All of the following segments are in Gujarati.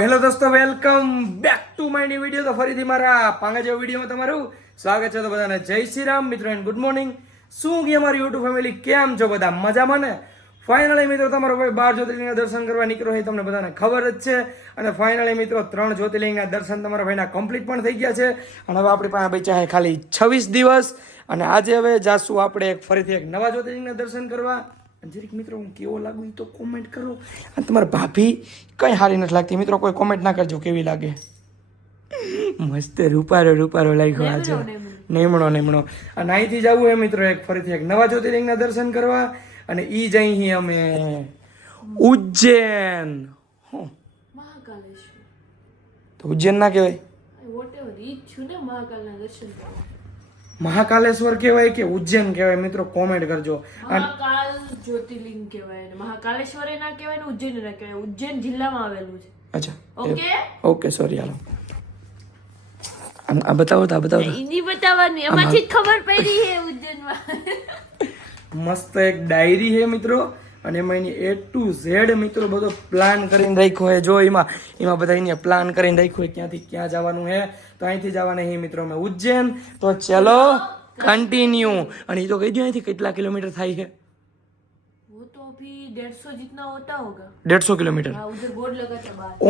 હેલો દોસ્તો, welcome back to my new video. તો ફરીથી મારા પાંગા જેવા વિડીયોમાં તમારું સ્વાગત છે તો બધાને જય શ્રી રામ. મિત્રો એન્ડ ગુડ મોર્નિંગ શું કે અમારી યુટ્યુબ ફેમિલી કેમ છો બધા? મજામાં ને? ફાઇનલી મિત્રો, તમારો ભાઈ બાર જ્યોતિર્લિંગના દર્શન કરવા નીકળ્યો હોય તમને બધાને ખબર જ છે. અને ફાઇનલી મિત્રો, ત્રણ જ્યોતિર્લિંગના દર્શન તમારા ભાઈના કમ્પ્લીટ પણ થઈ ગયા છે. અને હવે આપણી પાસે ભાઈ ચાહે ખાલી છવ્વીસ દિવસ. અને આજે હવે જાશું આપણે એક ફરીથી એક નવા જ્યોતિર્લિંગના દર્શન કરવા. જરીક મિત્રો હું કેવો લાગુ એ તો કોમેન્ટ કરો. અને તમારા ભાભી કંઈ સારી નથી લાગતી. મિત્રો કોઈ કોમેન્ટ ના કરજો કેવી લાગે? મસ્ત રૂપારો રૂપારો લાગ્યો આજે. નેમણો નેમણો. અને અહીંથી જવું એ મિત્રો એક ફરીથી એક નવા જ્યોતિર્લિંગના દર્શન કરવા. અને ઈ જ અહીં અમે. ઉજ્જૈન. તો ઉજ્જૈન ના કહેવાય? મહાકાલેશ્વર કહેવાય કે ઉજ્જૈન કહેવાય? મિત્રો કોમેન્ટ કરજો. મહાકાલ જ્યોતિર્લિંગ કહેવાય મહાકાલેશ્વર એના કહેવાય ને ઉજ્જૈન એના કહેવાય. ઉજ્જૈન જિલ્લામાં આવેલું છે. અચ્છા. Okay okay sorry hello. આ બતાવો તો આ બતાવો. ઈની બતાવવાની. એમાંથી ખબર પડી છે ઉજ્જૈનમાં. મસ્ત એક ડાયરી છે મિત્રો. અને એમાં એની એ ટુ ઝેડ મિત્રો બધો પ્લાન કરીને રાખ્યો હોય જો એમાં એમાં બધા એને પ્લાન કરીને રાખ્યો હોય ક્યાંથી ક્યાં જવાનું હે તો અહીંથી જવાના હે મિત્રો અમે ઉજ્જૈન. તો ચલો કન્ટિન્યુ અને એ તો કહી દો અહીંથી કેટલા કિલોમીટર થાય છે? દેડસો કિલોમીટર.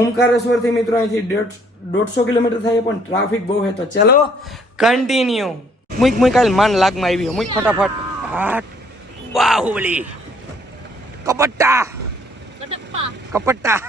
ઓમકારેશ્વર મિત્રો અહીંથી દોઢસો કિલોમીટર થાય પણ ટ્રાફિક બહુ હે તો ચલો કન્ટિન્યુ મુઈક માન લાગમાં આવી મુઈક ફટાફટ. હાટ બાહુબલી કપટ્ટા. કપટ્ટા.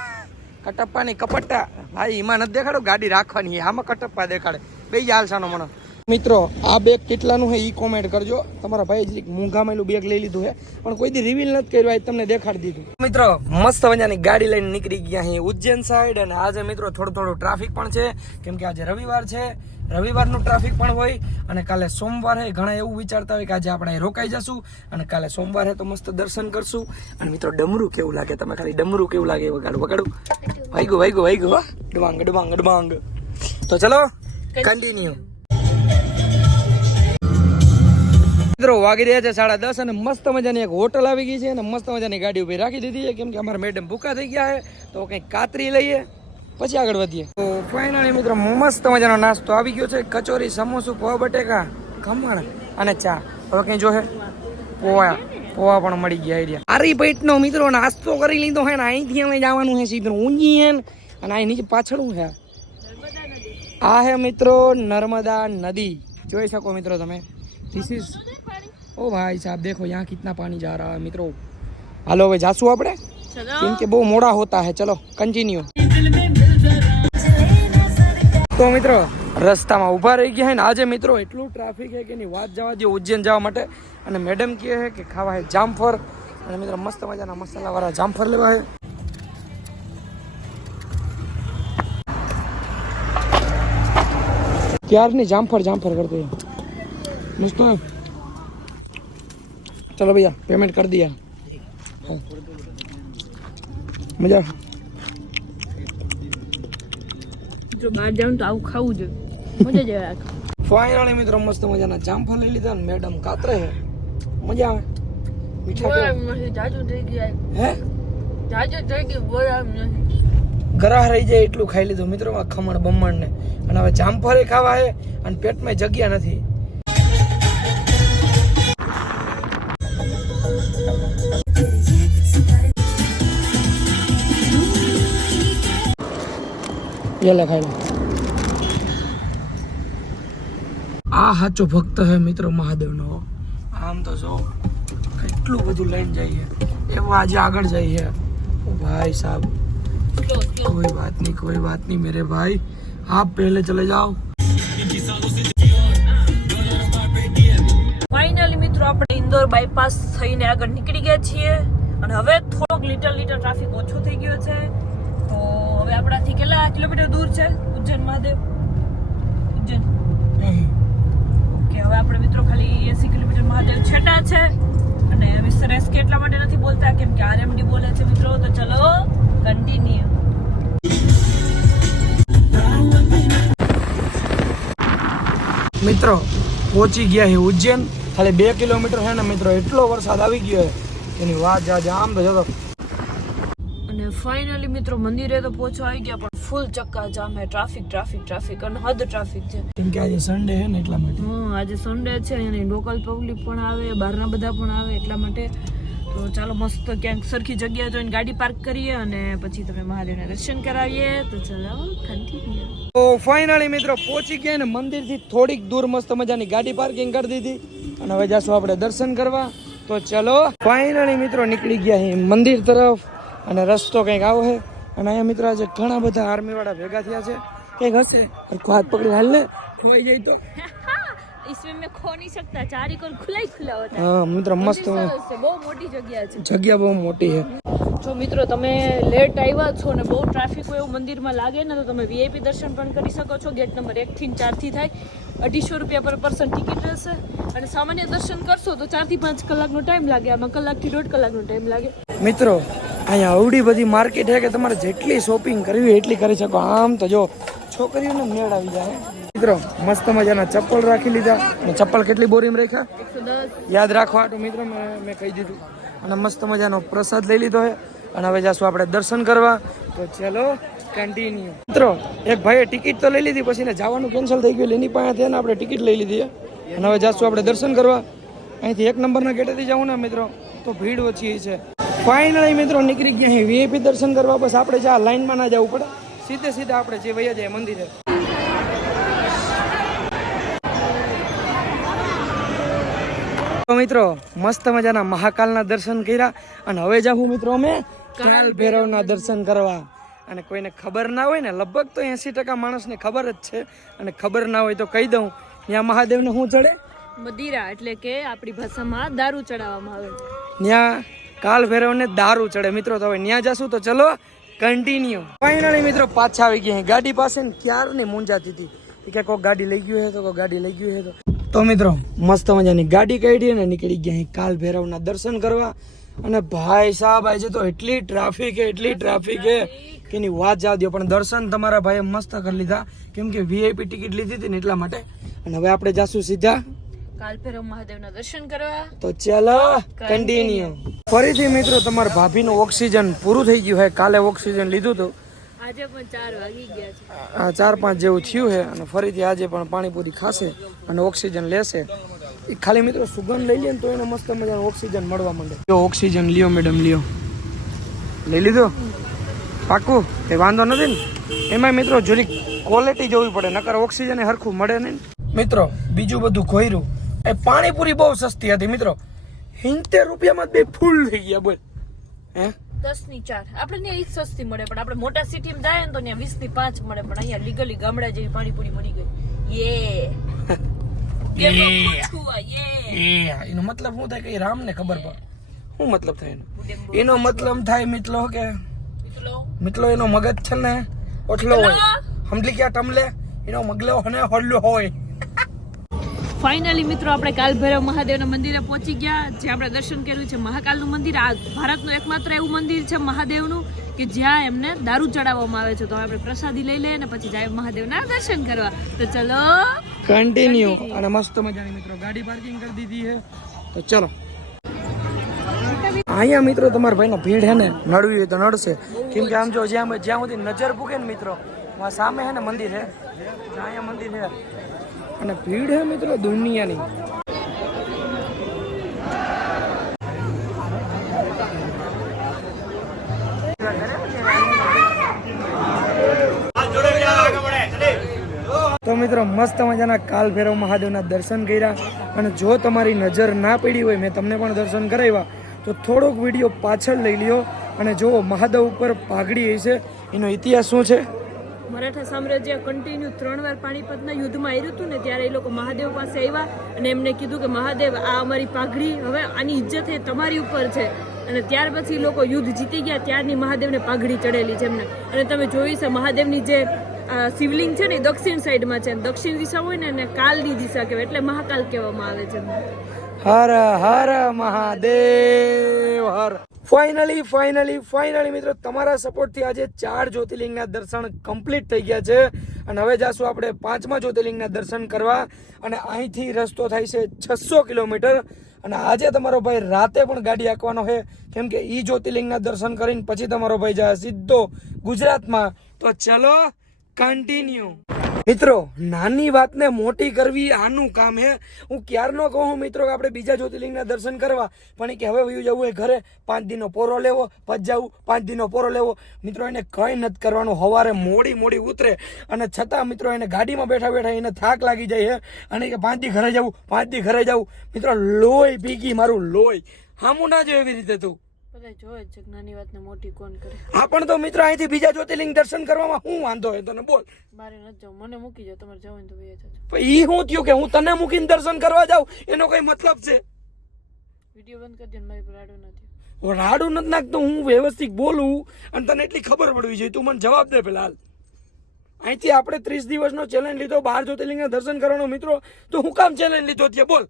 કટપ્પા ની કપટ્ટા. ભાઈ એમાં નથી દેખાડો ગાડી રાખવાની આમાં કટપ્પા દેખાડે. બે જાલસાનો મને. મિત્રો આ બેગ કેટલાનું હે એ કોમેન્ટ કરજો. તમારા ભાઈ જરીક મૂંઘામેલું બેગ લઈ લીધું છે. પણ કોઈ દી રિવીલ નથી કર્યું આ તમને દેખાડી દીધું. મિત્રો મસ્ત મજાની ગાડી લઈને નીકળી ગયા અહીં ઉજ્જૈન સાઈડ અને આજે મિત્રો થોડું થોડું ટ્રાફિક પણ છે. કેમ કે આજે રવિવાર છે. રવિવારનું ટ્રાફિક પણ હોય અને કાલે સોમવાર ઘણા એવું વિચારતા હોય કે આજે આપણે રોકાઈ જશું અને કાલે સોમવાર તો મસ્ત દર્શન કરશું. અને મિત્રો, ડમરું કેવું લાગે? તમે ખાલી ડમરું કેવું લાગે? વગાડું વગાડું વાઈગું વાઈગું વાઈગું, હો. ડબાંગ ડબાંગ ડબાંગ. તો ચલો કન્ટિન્યુ મિત્રો, વાગી રહ્યા છે સાડા દસ અને મસ્ત મજાની એક હોટલ આવી ગઈ છે અને મસ્ત મજાની ગાડી ઊભી રાખી દીધી છે. કેમ કે અમારા મેડમ ભૂકા થઈ ગયા છે. તો કંઈક કાતરી લઈએ. પછી આગળ વધીએ. તો મિત્રો, મસ્ત મજાનો નાસ્તો આવી ગયો છે. કચોરી, સમોસું, પોવા, બટેકા, ખમણ અને ચા. હવે કંઈ જોહે પોવા પોવા પણ મળી ગયા આઈડિયા આરી પેટનો મિત્રો, નાસ્તો કરી લીધો હે ને, અહીંથી અમે જવાનું હે સીધું ઊંઘી અને અહીં નીચે પાછળ હે. આ હે મિત્રો, નર્મદા નદી. જોઈ શકો મિત્રો તમે. ધીસ ઇઝ ઓ ભાઈ સાહેબ, દેખો યહાં કિતના પાણી જા રહા મિત્રો. હાલો, હવે જાશું આપણે. કેમ કે બહુ મોડા હોતા હે. ચલો કન્ટિન્યુ તો મિત્રો, રસ્તામાં ઊભા રહી ગયા ને. આજે મિત્રો એટલું ટ્રાફિક છે કે એની વાત જવા દે, ઉજ્જૈન જવા માટે. અને મેડમ કહે છે કે ખાવા હે જામફર અને મિત્રો મસ્ત મજાના મસાલાવાળા જામફર લેવા છે ક્યારની જામફર જામફર કરતો મસ્ત ચલો ભૈયા પેમેન્ટ કરી દઈએ. મજા મિત્રો બહાર જાઉં તો આવું ખાવું જોઈએ. મજા જ આવે ફાઇનલી મિત્રો મસ્ત મજાના જામફળ લઈ લીધા ને મેડમ કાતરે હે. મજા આવે. મીઠા કે જાજુ થઈ ગયા હે? જાજુ થઈ ગયું બોરામ નથી ગરાહ રહી જાય એટલું ખાઈ લીધું મિત્રો આ ખમણ બમણ ને અને હવે જામફળે ખાવા હે અને પેટમાં જગ્યા નથી. આ સાચો ભક્ત હે મિત્રો મહાદેવનો. આમ તો જો કેટલું બધું લઈને જઈએ. એવું આજે આગળ જઈએ. ભાઈ સાહેબ કોઈ વાત નહીં કોઈ વાત નહીં મેરે ભાઈ. આપ પહેલે ચલે જાઓ. ફાઇનલી મિત્રો આપણે ઇન્દોર બાયપાસ થઈને આગળ નીકળી ગયા છીએ. અને હવે થોડોક લિટર લિટર ટ્રાફિક ઓછો થઈ ગયો છે. તો હવે આપણાથી કેટલા કિલોમીટર દૂર છે? ઉજ્જૈન મહાદેવ? ઉજ્જૈન. કે હવે આપણે મિત્રો ખાલી એસી કિલોમીટર મહાદેવ છેટા છે. અને મિસ્ટર એસ કે એટલા માટે નથી બોલતા કેમ કે આરએમડી બોલે છે મિત્રો. તો ચલો કન્ટિન્યુ મિત્રો પહોંચી ગયા છે ઉજ્જૈન. ખાલી બે કિલોમીટર છે ને મિત્રો એટલો વરસાદ આવી ગયો છે. એની વાત જાજે આમ તો જતો. ફાઇનલી મિત્રો મંદિરે તો પહોંચવા આવી ગયા પણ ફૂલ ચક્કા જામે ટ્રાફિક ટ્રાફિક ટ્રાફિક અને હદ ટ્રાફિક છે. કેમ કે આજે સન્ડે છે ને એટલા માટે. હમ આજે સન્ડે છે અને લોકલ પબ્લિક પણ આવે બહારના બધા પણ આવે એટલા માટે. તો ચાલો મસ્ત ક્યાંક સરખી જગ્યા જોઈને ગાડી પાર્ક કરીએ અને પછી તમે મહાદેવના દર્શન કરાવીએ. તો ચાલો કન્ટિન્યુ તો ફાઇનલી મિત્રો પહોંચી ગયા ને મંદિરથી થોડીક દૂર મસ્ત મજાની ગાડી પાર્કિંગ કરી દીધી. અને હવે જશું આપણે દર્શન કરવા. તો ચલો ફાઇનલી મિત્રો નીકળી ગયા મંદિર તરફ. અને રસ્તો કંઈક આવો છે. અને અહીંયા મિત્રો આજે ઘણા બધા આર્મીવાળા ભેગા થયા છે. કંઈક હશે? હાથ પકડી હાલ ને ખોઈ જાય તો? જગ્યા બહુ મોટી છે. જો મિત્રો તમે લેટ આવ્યા છો ને બહુ ટ્રાફિક હોય એવું મંદિરમાં લાગે ને તો તમે વીઆઈપી દર્શન પણ કરી શકો છો. ગેટ નંબર એકથી ચારથી થાય. અઢીસો રૂપિયા પર પર્સન ટિકિટ રહેશે. અને સામાન્ય દર્શન કરશો તો ચારથી પાંચ કલાકનો ટાઈમ લાગે. આમાં કલાકથી દોઢ કલાકનો ટાઈમ લાગે. મિત્રો અહીંયા આવડી બધી માર્કેટ છે કે તમારે જેટલી શોપિંગ કરવી એટલી કરી શકો. આમ તો જો છોકરીઓને મેળ આવી જાય. મિત્રો મસ્ત મજાના ચપ્પલ રાખી લીધા. અને ચપ્પલ કેટલી બોરીમાં રાખ્યા? યાદ રાખવા તો મિત્રો મેં કહી દીધું. અને મસ્ત મજાનો પ્રસાદ લઈ લીધો છે. અને હવે જશું આપણે દર્શન કરવા. તો ચલો કન્ટિન્યુ મિત્રો એક ભાઈએ ટિકિટ તો લઈ લીધી પછી ને જવાનું કેન્સલ થઈ ગયું. એની પાસે થયા ને આપણે ટિકિટ લઈ લીધી અને હવે જશું આપણે દર્શન કરવા. અહીંથી એક નંબરના ગેટેથી જવું ને મિત્રો. તો ભીડ ઓછી છે. ફાઇનલી મિત્રો નીકળી ગયા અહીં વીઆઈપી દર્શન કરવા. બસ આપણે જ્યાં લાઈનમાં ના જવું પડે. સીધે સીધા આપણે જે વૈયા જાય મંદિરે. તો મિત્રો મસ્ત મજાના મહાકાલના દર્શન કર્યા અને હવે જાઉં મિત્રો અમે કાલ ભૈરવના દર્શન કરવા. અને કોઈને ખબર ના હોય ને લગભગ તો એસી ટકા માણસને ખબર જ છે. અને ખબર ના હોય તો કહી દઉં ત્યાં મહાદેવને શું ચડે? મદિરા એટલે કે આપણી ભાષામાં દારૂ ચડાવવામાં આવે. ત્યાં કાલ ભૈરવને દારૂ ચડે. મિત્રો, તો હવે ત્યાં જશું, તો ચલો કન્ટિન્યુ ફાઇનલી મિત્રો, પાછા આવી ગયા. ગાડી પાસે ક્યારની મૂંઝાતી હતી? કે કોઈ ગાડી લઈ ગયું હે તો કોઈ ગાડી લઈ ગયું હે તો. તો મિત્રો, મસ્ત મજાની ગાડી કાઢી અને નીકળી ગયા કાલ ભૈરવના દર્શન કરવા. અને ભાઈ સાહેબ આજે તો એટલી ટ્રાફિક એટલી ટ્રાફિક હે કે એની વાત જવા દો પણ દર્શન તમારા ભાઈએ મસ્ત કરી લીધા. કેમ કે વીઆઈપી ટિકિટ લીધી હતી ને એટલા માટે. અને હવે આપણે જાશું સીધા કાલભૈરવ મહાદેવના દર્શન કરવા. તો ચાલો કન્ટિન્યુ ફરીથી મિત્રો તમારા ભાભીનું ઓક્સિજન પૂરું થઈ ગયું છે કાલે ઓક્સિજન લીધું હતું. આજે પણ વાગી ગયા છે. જેવું થયું છે અને ફરીથી આજે પણ પાણીપુરી ખાશે અને ઓક્સિજન લેશે. એ ખાલી મિત્રો સુગંધ લઈ લે ને તો એને મસ્ત મજાનું ઓક્સિજન મળવા માંડે. જો ઓક્સિજન લ્યો મેડમ લ્યો. લઈ લીધો? પાકું એ વાંધો નથી ને? એમાં મિત્રો જરીક ક્વોલિટી જોવી પડે નકર ઓક્સિજન એ હરખું મળે નહીં મિત્રો બીજું બધું ખોયરું. એ પાણીપુરી બહુ સસ્તી હતી મિત્રો. સિત્તેર રૂપિયામાં બે ફૂલ થઈ ગયા બોલ. હે? દસની ચાર. આપણે ત્યાં ઈ સસ્તી મળે પણ આપણે મોટા સિટીમાં જાય ને તો ત્યાં વીસની પાંચ મળે પણ અહીંયા લીગલી ગામડા જેવી પાણીપુરી મળી ગઈ. યે એનો મતલબ શું થાય કે રામને ખબર પડે? શું મતલબ થાય એનો? એનો મતલબ થાય મિત્રો કે મિત્રો. મિત્રો એનો મગજ છે ને ઓટલો હોય. સમજી ગયા ટમલે? એનો મગલો અને હોલ્લો હોય. ફાઇનલી મિત્રો આપણે કાલભૈરવ મહાદેવના મંદિરે પહોંચી ગયા જે આપણે દર્શન કર્યું છે મહાકાલનું મંદિર. આ ભારતનું એકમાત્ર એવું મંદિર છે મહાદેવનું કે જ્યાં એમને દારૂ ચડાવવામાં આવે છે. તો આપણે પ્રસાદી લઈ લઈએ અને પછી જાય મહાદેવના દર્શન કરવા. તો ચલો કન્ટિન્યુ અને મસ્ત મજાની મિત્રો ગાડી પાર્કિંગ કરી દીધી છે. તો ચલો. અહીંયા મિત્રો તમારા ભાઈનો ભીડ હે ને નડવી હોય તો નડશે. કેમ કે આમ જો જ્યાં જ્યાં સુધી નજર પૂકે ને મિત્રો સામે હે ને મંદિર હે અહીંયા મંદિર હે અને ભીડ હે મિત્રો દુનિયાની. તો મિત્રો મસ્ત મજાના કાલ ભૈરવ મહાદેવના દર્શન કર્યા અને જો તમારી નજર ના પડી હોય, મેં તમને પણ દર્શન કરાવ્યા, તો થોડોક વીડિયો પાછળ લઈ લ્યો અને જુઓ મહાદેવ ઉપર પાઘડી હશે. એનો ઇતિહાસ શું છે? મરાઠા સામ્રાજ્ય કન્ટિન્યુ ત્રણ વાર પાણીપતના યુદ્ધમાં આવ્યું હતું ને ત્યારે એ લોકો મહાદેવ પાસે આવ્યા અને એમને કીધું કે મહાદેવ, આ અમારી પાઘડી હવે આની ઇજ્જત એ તમારી ઉપર છે. અને ત્યાર પછી લોકો યુદ્ધ જીતી ગયા, ત્યારની મહાદેવને પાઘડી ચડેલી છે એમને. અને તમે જોયું છે મહાદેવની જે શિવલિંગ છે ને દક્ષિણ સાઈડમાં છે. દક્ષિણ દિશા હોય ને એને કાલની દિશા કહેવાય, એટલે મહાકાલ કહેવામાં આવે છે હર હર મહાદેવ, હર. ફાઇનલી ફાઇનલી ફાઇનલી મિત્રો, તમારા સપોર્ટથી આજે ચાર જ્યોતિર્લિંગના દર્શન કમ્પ્લીટ થઈ ગયા છે. અને હવે જાશું આપણે પાંચમા જ્યોતિર્લિંગના દર્શન કરવા. અને અહીંથી રસ્તો થાય છે છસો કિલોમીટર. અને આજે તમારો ભાઈ રાતે પણ ગાડી આંકવાનો છે. કેમ કે એ જ્યોતિર્લિંગના દર્શન કરીને પછી તમારો ભાઈ જાય સીધો ગુજરાતમાં. તો ચલો કન્ટિન્યુ મિત્રો, નાની વાતને મોટી કરવી આનું કામ હે. હું ક્યારનો કહું મિત્રો કે આપણે બીજા જ્યોતિર્લિંગના દર્શન કરવા, પણ એ કે હવે વયું જવું એ ઘરે, પાંચ દિનનો પોરો લેવો પછી જવું, પાંચ દિનનો પોરો લેવો. મિત્રો, એને કંઈ નથી કરવાનું. સવારે મોડી મોડી ઉતરે અને છતાં મિત્રો એને ગાડીમાં બેઠા બેઠા એને થાક લાગી જાય છે અને કે પાંચ દી ઘરે જવું, પાંચ દી ઘરે જવું. મિત્રો, લોહી પીગી મારું લોહી. હામું ના જો એવી રીતે તું. જોવે આ પણ તો મિત્ર અહીંથી બીજા જ્યોતિર્લિંગ દર્શન કરવામાં હું વાંધો હોય? તને બોલ. મારે નથી જવું. મને મૂકી જાઓ. તમારે જવું હોય તો ભાઈ ઈ થયું કે હું તને મૂકીને દર્શન કરવા જાવ એનો કઈ મતલબ છે? વીડિયો બંધ કરી દો મારી પર આડો નથી હું રાડું નથી નાખતો હું વ્યવસ્થિત બોલું અને તને એટલી ખબર પડવી જોઈએ. તું મને જવાબ દે પેલા હાલ. અહીંથી આપણે ત્રીસ દિવસનો ચેલેન્જ લીધો બાર જ્યોતિર્લિંગના દર્શન કરવાનો મિત્રો. તો હું કામ ચેલેન્જ લીધો છે બોલ.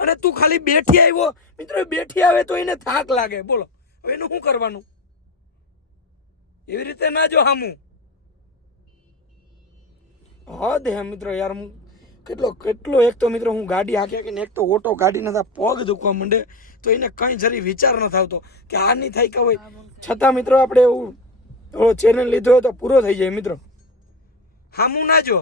અને તું ખાલી બેઠી આવ્યો. મિત્રો બેઠી આવે તો એને થાક લાગે. બોલો. હવે એનું શું કરવાનું? એવી રીતે ના જો હામું. હા દે મિત્રો યાર હું કેટલો કેટલો એક તો મિત્રો હું ગાડી હાંકી હાંકીને એક તો ઓટો ગાડી નતા પગ દુખવા માંડે તો એને કઈ જરી વિચાર ન થતો કે આ નહીં થાય કે હોય છતાં મિત્રો આપણે એવું ચેનલ લીધો હોય તો પૂરો થઈ જાય મિત્રો. હામું ના જો.